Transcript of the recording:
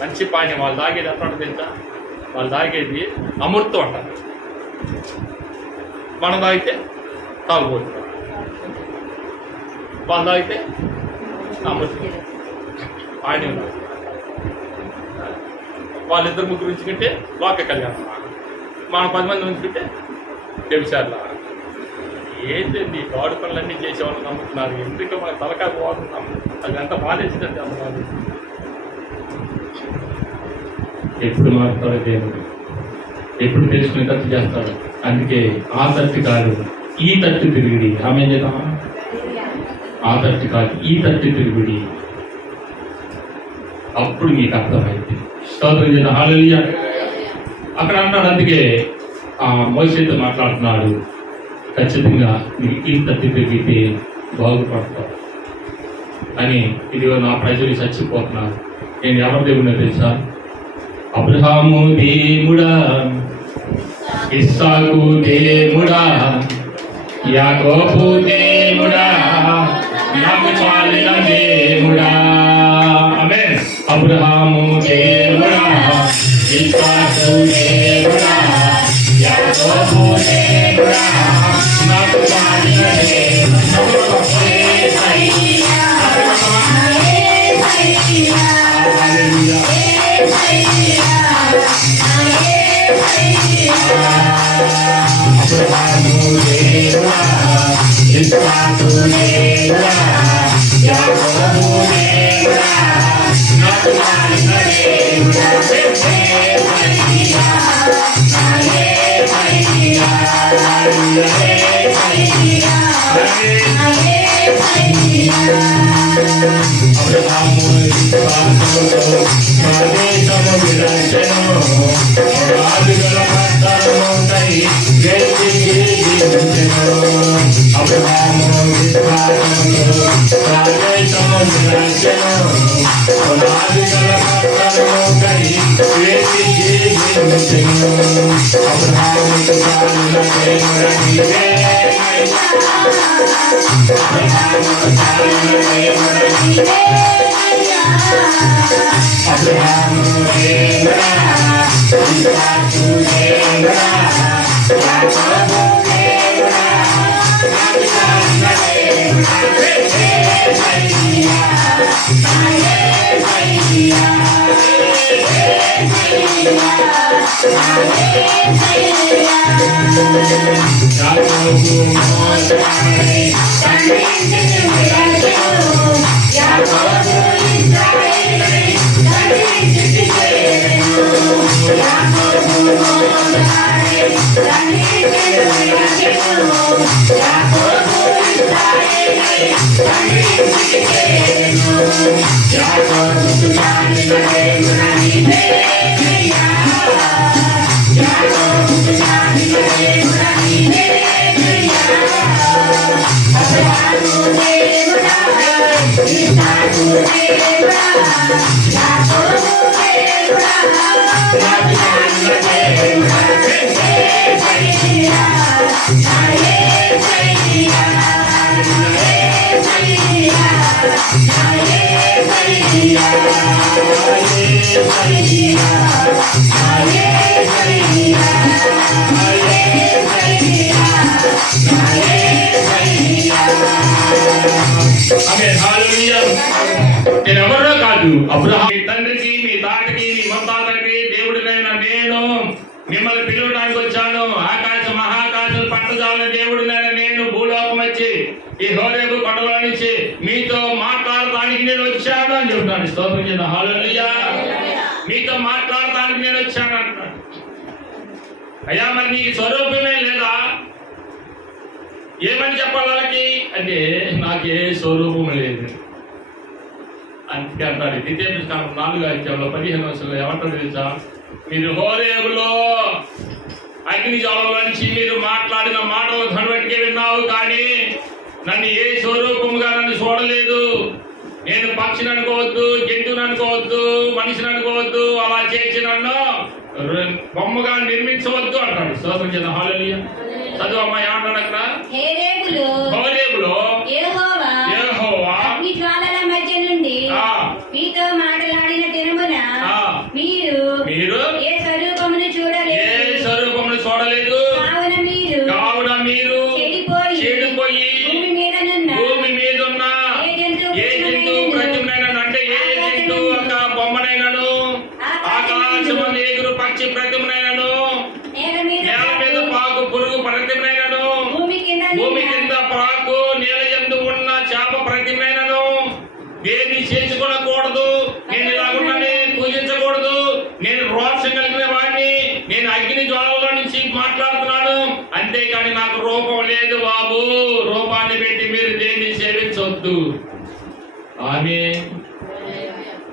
మంచి పానీయం. వాళ్ళు తాగేది ఎట్లా తెలుసా? వాళ్ళు తాగేది అమృతం అంటారు. మనం తాగితే తాగుబోతు, వాళ్ళు తాగితే అమృతం పానీయం. వాళ్ళిద్దరు ముగ్గురు ఉంచుకుంటే లోక కళ్యాణం, మనం 10 మంది ఉంచుకుంటే వ్యభిచారులా. ఏంటండి గాడు పనులన్నీ చేసేవాళ్ళు నమ్ముతున్నారు. ఎందుకు మన తలకాయ పోతున్నాం? అది ఎంత బాధేసిందండి. అంత బాధ. ఎప్పుడు మారుతాడు దేవుడు, ఎప్పుడు తెలుసుకునేటట్టు చేస్తాడు. అందుకే ఆ తట్టు కాదు ఈ తట్టు తిరిగిడి. ఆమె చేద్దామా? ఆ తట్టు కాదు ఈ తట్టు తిరిగిడి, అప్పుడు మీకు అర్థమైంది. స్తోత్రం చేద్దాం. హల్లెలూయా. అక్కడ అన్నాడు, అందుకే ఆ మోషేతో మాట్లాడుతున్నాడు, ఖచ్చితంగా మీరు ఈ తట్టు తిరిగితే బాగుపడతారు అని. ఇదిగో నా ప్రజలు చచ్చిపోతున్నారు. నేను ఎవరి దేవుడినో తెలుసా? అబ్రహాము దేవుడా, ఇస్సాకు దేవుడా, యాకోబు దేవుడా, నాకు చాలిన దేవుడా. ఆమేన్. అబ్రహాము దేవుడా, ఇస్సాకు దేవుడా, యాకోబు దేవుడా, నాకు చాలిన దేవుడా. అబ్రహాము దేవుడా, ఇస్సాకు దేవుడా, యాకోబు దేవుడా, నాకు చాలిన దేవుడా. అబ్రహాము విశ్వాసముతో స్వదేశము విరచెను, రాజుల పట్టణముపై గెలిచి జీవించెను. అబ్రహాము విశ్వాసముతో స్వదేశము విరచెను, రాజుల పట్టణముపై గెలిచి జీవించెను. అబ్రహాముకు చాలిన దేవుడా నీవే, అబ్రహాముకు చాలిన దేవుడా నీవే. అబ్రహాము దేవుడా, ఇస్సాకు దేవుడా, యాకోబు దేవుడా, నాకు చాలిన దేవుడా. యాకోబు మోసాయి తండ్రి విరచెను, యాకోబు ఇశ్రాయేలై తండ్రి చేరెను. యాకోబు మోసాయి తండ్రి విరచెను, యాకోబు ఇశ్రాయేలై తండ్రి చేరెను. యాకోబుకు చాలిన దేవుడా నీవే, యాకోబుకు చాలిన దేవుడా నీవే. అబ్రహాము దేవుడా, ఇస్సాకు దేవుడా, యాకోబు దేవుడా, నాకు చాలిన దేవుడా. నేనెవరో కాదు, అబ్రహాము మీ తండ్రికి, మీ తాతకి, మీ ముత్తాతకి దేవుడినైనా నేను మిమ్మల్ని పిలవడానికి వచ్చాను. ఆకాశ మహాకాశం పట్టజాల దేవుడినైనా నేను భూలోకం వచ్చి ఈ హోరేబు కొండలో నుంచి మీతో మాట్లాడటానికి నేను వచ్చాను అని చెప్తాను. స్తోత్రం చేద్దాం. హల్లెలూయా. మీతో మాట్లాడటానికి నేను వచ్చాను అంటున్నాడు. అయ్యా మరి నీకు స్వరూపమే లేదా? ఏమని చెప్పాలి వాళ్ళకి అంటే నాకే స్వరూపం లేదు అందుకే అంటారు. ద్వితీయ 4:15 ఏమంటారు తెలుసా? మీరు హోరేబులో అగ్ని జ్వాలల నుంచి మీరు మాట్లాడిన మాటలు ధనువటికే విన్నావు, కానీ నన్ను ఏ స్వరూపముగా నన్ను చూడలేదు. నేను పక్షిని అనుకోవద్దు, జంతువుని అనుకోవద్దు, మనిషిని అనుకోవద్దు, అలా చేసి నన్ను బొమ్మగా నిర్మించవద్దు అంటాడు. స్తోత్రం చేద్దాం. హల్లెలూయా. చదువు అమ్మ, ఏమంటాడు అక్కడ? హోరేబులో యెహోవా అగ్ని జ్వాలల మధ్య నుండి మీతో మాట్లాడిన దినమున నేను అగ్ని జ్వాలలో నుంచి మాట్లాడుతున్నాను, అంతేకాని నాకు రూపం లేదు బాబు. రూపాన్ని పెట్టి మీరు దేన్ని సేవించవద్దు. ఆమేన్.